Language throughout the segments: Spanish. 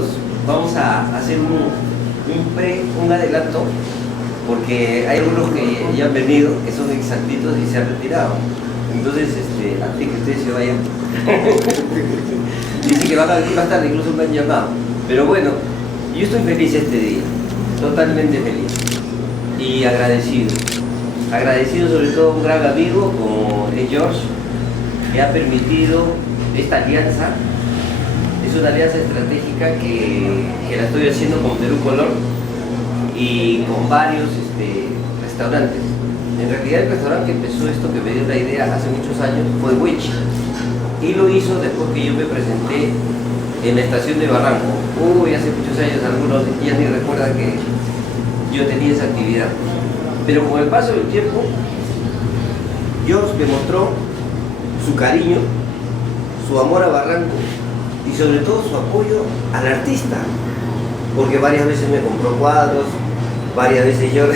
amigos, vamos a hacer un adelanto, porque hay algunos que ya han venido, que son exactitos y se han retirado. Entonces, antes que ustedes se vayan, dice que van a venir más tarde, incluso me han llamado. Pero bueno, yo estoy feliz este día, totalmente feliz y agradecido. Agradecido sobre todo a un gran amigo como es George, que ha permitido esta alianza. Es una alianza estratégica que la estoy haciendo con Perú Color y con varios restaurantes. En realidad el restaurante que empezó esto, que me dio la idea hace muchos años, fue Wichi, y lo hizo después que yo me presenté en la estación de Barranco. Hace muchos años, algunos ya ni recuerdan que yo tenía esa actividad. Pero con el paso del tiempo, Dios me mostró su cariño, su amor a Barranco y sobre todo su apoyo al artista, porque varias veces me compró cuadros, varias veces yo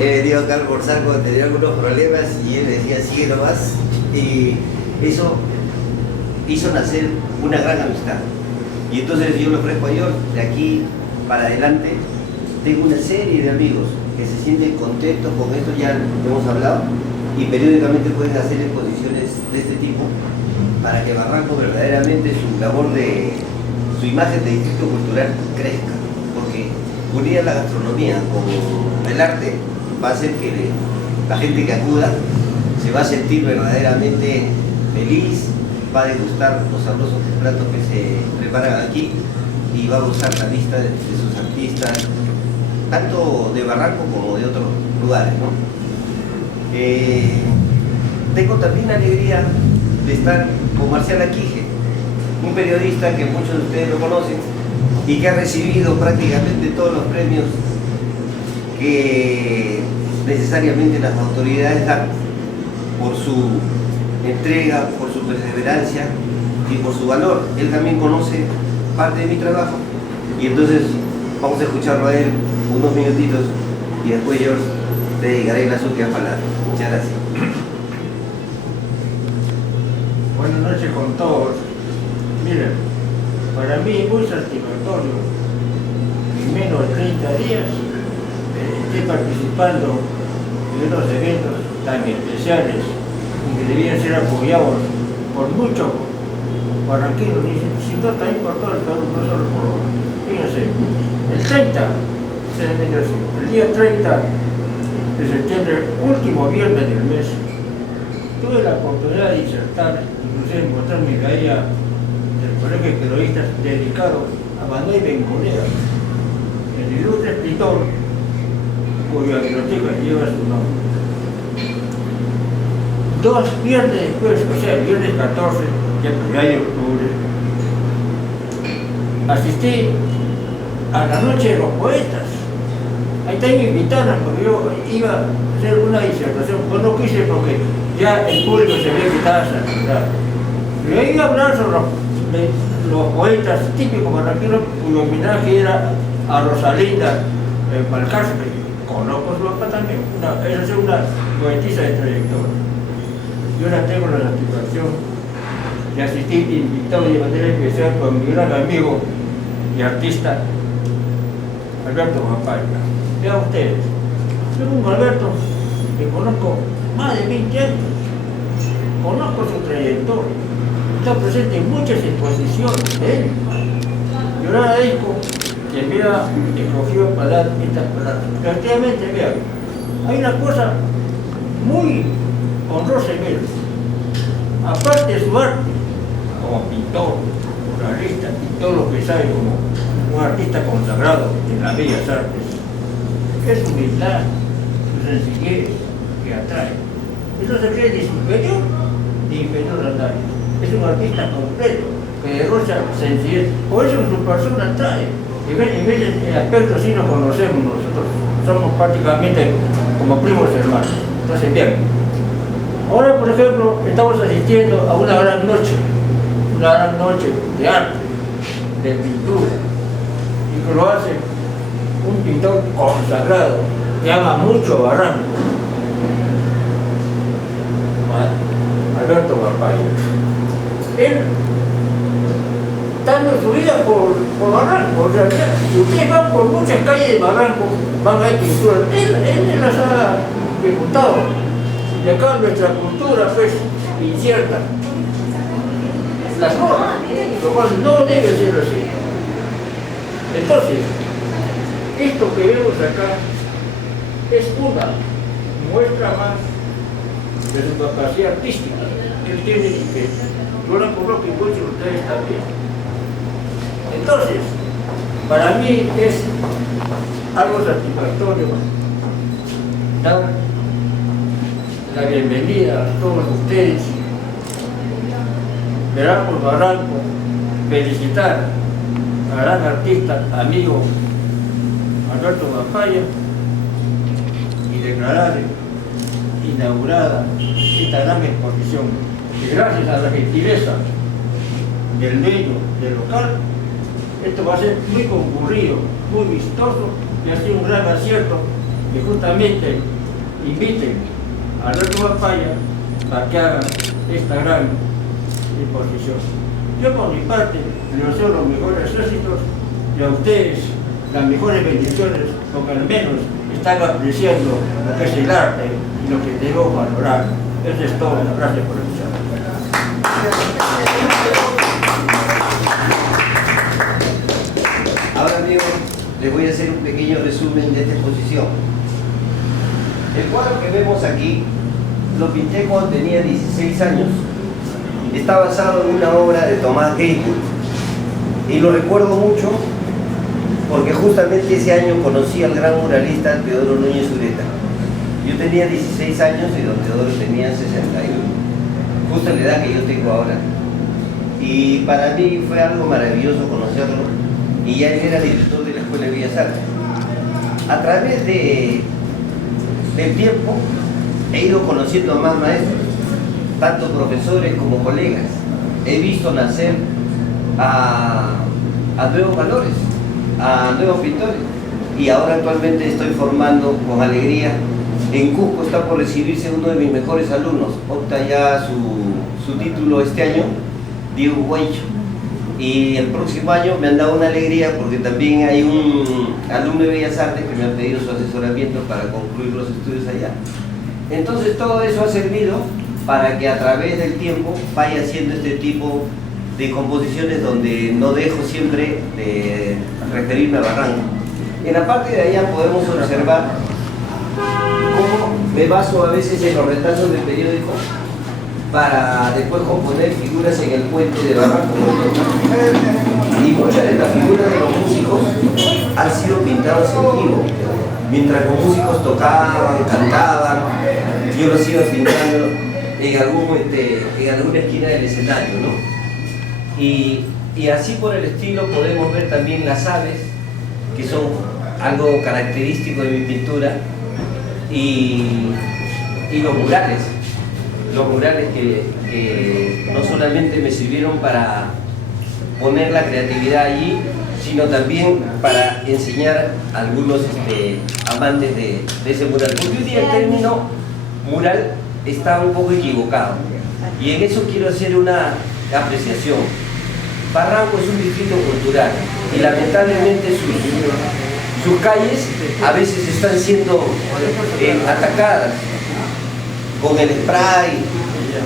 he venido acá a almorzar cuando tenía algunos problemas y él decía sigue nomás, y eso hizo nacer una gran amistad. Y entonces yo le ofrezco a George, de aquí para adelante tengo una serie de amigos que se sienten contentos con esto, ya hemos hablado, y periódicamente pueden hacer exposiciones de este tipo para que Barranco verdaderamente su imagen de distrito cultural crezca, porque unir la gastronomía con el arte va a hacer que la gente que acuda se va a sentir verdaderamente feliz, va a degustar los sabrosos platos que se preparan aquí y va a gustar la vista de sus artistas, tanto de Barranco como de otros lugares, ¿no? Tengo también la alegría de estar con Marcial Aquije, un periodista que muchos de ustedes lo conocen y que ha recibido prácticamente todos los premios que necesariamente las autoridades dan por su entrega, por su perseverancia y por su valor. Él también conoce parte de mi trabajo y entonces vamos a escucharlo a él unos minutitos y después yo te dedicaré las últimas palabras. Muchas gracias. Buenas noches con todos. Miren, para mí es muy satisfactorio que en menos de 30 días esté participando de unos eventos tan especiales que debían ser apoyados por muchos barranqueños, sino también por todo el Perú, no solo por... Fíjense, el 30, el día 30 de septiembre, último viernes del mes, tuve la oportunidad de disertar, inclusive mostrar mi caída del Colegio de Periodistas dedicado a Manuel Bengorea, el ilustre escritor cuya biblioteca lleva su nombre. 2 viernes después, o sea, el viernes 14, ya de octubre, asistí a la Noche de los Poetas. Ahí también me invitaron porque yo iba a hacer una disertación, pues no quise porque ya el público se ve que estaba saturado. Pero ahí iba a hablar sobre los poetas típicos barranqueños, cuyo homenaje era a Rosalinda Balcarce. Conozco su papá también, esa es una poetisa de trayectoria. Yo ahora tengo la satisfacción de asistir invitado de manera especial con mi gran amigo y artista Alberto Zapata. Vean ustedes, yo con Alberto que conozco más de 20 años, conozco su trayectoria, está presente en muchas exposiciones de él. Yo le agradezco que me haya escogido para dar estas palabras. Efectivamente, vean, hay una cosa muy honrosa en él. Aparte de su arte, como pintor, muralista, y todo lo que sabe como un artista consagrado en las bellas artes, es su humildad, su sencillez que atrae. Él no se cree ni superior ni inferior a nadie. Es un artista completo, que derrocha sencillez. Por eso su persona atrae. En vez de aspecto sí nos conocemos nosotros, somos prácticamente como primos hermanos. Entonces, bien. Ahora, por ejemplo, estamos asistiendo a una gran noche de arte, de pintura, y que lo hace un pintor consagrado, que ama mucho a Barranco, Alberto Zapata. Él dando su vida por Barranco. O sea, si ustedes van por muchas calles de Barranco, van a ver pinturas. Él las ha ejecutado. Y acá nuestra cultura, pues, incierta, las normas, lo cual no debe ser así. Entonces, esto que vemos acá es una muestra más de su capacidad artística que él tiene y que yo la conozco y muchos de ustedes también. Entonces, para mí es algo satisfactorio dar la bienvenida a todos ustedes, verán por Barranco, felicitar al gran artista, amigo Alberto Mapaya, y declarar inaugurada esta gran exposición. Y gracias a la gentileza del dueño del local, esto va a ser muy concurrido, muy vistoso, y ha sido un gran acierto que justamente inviten a Alberto Mapaya para que hagan esta gran exposición. Yo por mi parte les deseo los mejores éxitos y a ustedes las mejores bendiciones, porque al menos están apreciando lo que es el arte y lo que debo valorar. Eso es todo. Gracias por escuchar. Ahora, amigos, les voy a hacer un pequeño resumen de esta exposición. El cuadro que vemos aquí lo pinté cuando tenía 16 años. Está basado en una obra de Tomás Gainsbourg y lo recuerdo mucho porque justamente ese año conocí al gran muralista Teodoro Núñez Ureta. Yo tenía 16 años y don Teodoro tenía 61, justo la edad que yo tengo ahora. Y para mí fue algo maravilloso conocerlo, y ya él era director de la Escuela de Bellas Artes. A través del tiempo he ido conociendo a más maestros, tanto profesores como colegas. He visto nacer a nuevos valores, a nuevos pintores, y ahora actualmente estoy formando con alegría. En Cusco está por recibirse uno de mis mejores alumnos, opta ya su título este año, Diego Huaycho, y el próximo año me han dado una alegría porque también hay un alumno de Bellas Artes que me ha pedido su asesoramiento para concluir los estudios allá. Entonces todo eso ha servido para que a través del tiempo vaya haciendo este tipo de composiciones donde no dejo siempre de referirme a Barranco. En la parte de allá podemos observar cómo me baso a veces en los retazos del periódico para después componer figuras en el puente de Barranco. Y muchas de las figuras de los músicos han sido pintadas en vivo. Mientras los músicos tocaban, cantaban, yo los iba pintando en alguna esquina del escenario, ¿no? Y así por el estilo podemos ver también las aves, que son algo característico de mi pintura, y los murales que no solamente me sirvieron para poner la creatividad allí, sino también para enseñar a algunos amantes de ese mural. Porque hoy día el término mural está un poco equivocado, y en eso quiero hacer una apreciación. Barranco es un distrito cultural y lamentablemente sus calles a veces están siendo atacadas con el spray,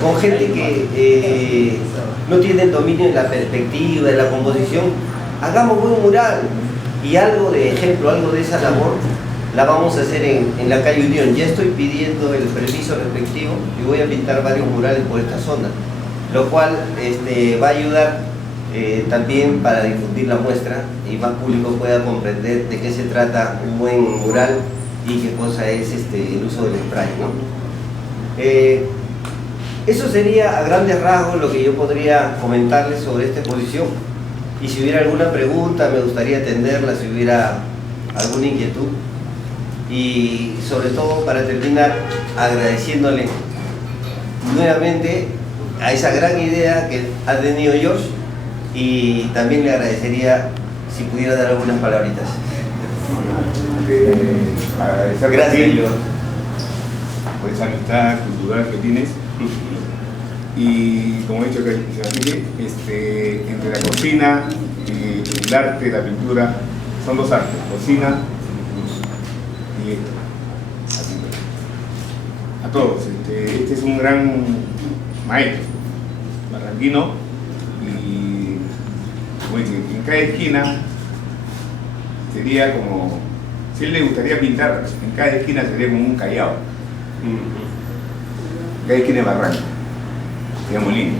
con gente que no tiene el dominio de la perspectiva, de la composición. Hagamos buen mural, y algo de ejemplo, algo de esa labor la vamos a hacer en la calle Unión. Ya estoy pidiendo el permiso respectivo y voy a pintar varios murales por esta zona, lo cual va a ayudar también para difundir la muestra y más público pueda comprender de qué se trata un buen mural y qué cosa es el uso del spray, ¿no? Eso sería a grandes rasgos lo que yo podría comentarles sobre esta exposición, y si hubiera alguna pregunta me gustaría atenderla, si hubiera alguna inquietud, y sobre todo para terminar agradeciéndole nuevamente a esa gran idea que ha tenido George, y también le agradecería si pudiera dar algunas palabritas. Agradecer Gracias, George, por esa amistad cultural que tienes. Y como he dicho, entre la cocina y el arte, la pintura, son dos artes, cocina y la pintura. A todos, este es un gran maestro, barranquino, y como dice, en cada esquina sería como, si a él le gustaría pintar, en cada esquina sería como un callao. En cada esquina de Barranco. Sería muy lindo.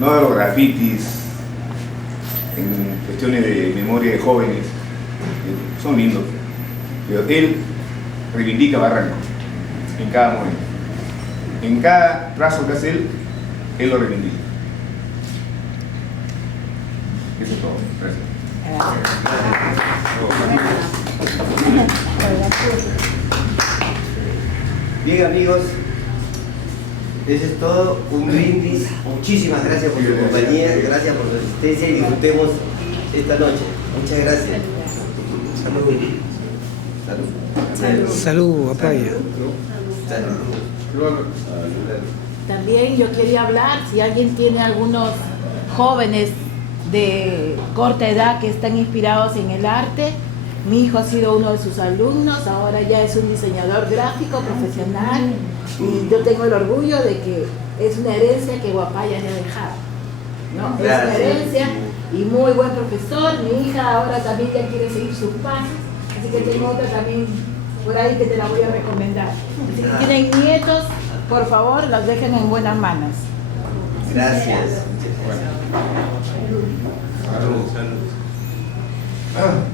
No de los grafitis, en cuestiones de memoria de jóvenes, son lindos, pero él reivindica Barranco en cada momento. En cada trazo que hace él lo reivindica. Eso es todo. Gracias. Bien, amigos, eso es todo, un brindis. Muchísimas gracias por su compañía, gracias por su asistencia y disfrutemos esta noche. Muchas gracias. Salud. Salud. Salud, papaya. Salud. También yo quería hablar, si alguien tiene algunos jóvenes de corta edad que están inspirados en el arte. Mi hijo ha sido uno de sus alumnos, ahora ya es un diseñador gráfico profesional y yo tengo el orgullo de que es una herencia que Guapaya le ha dejado, ¿no? Es una herencia y muy buen profesor. Mi hija ahora también ya quiere seguir sus pasos, así que tengo otra también por ahí que te la voy a recomendar. Así que si tienen nietos, por favor, los dejen en buenas manos. Gracias. Salud.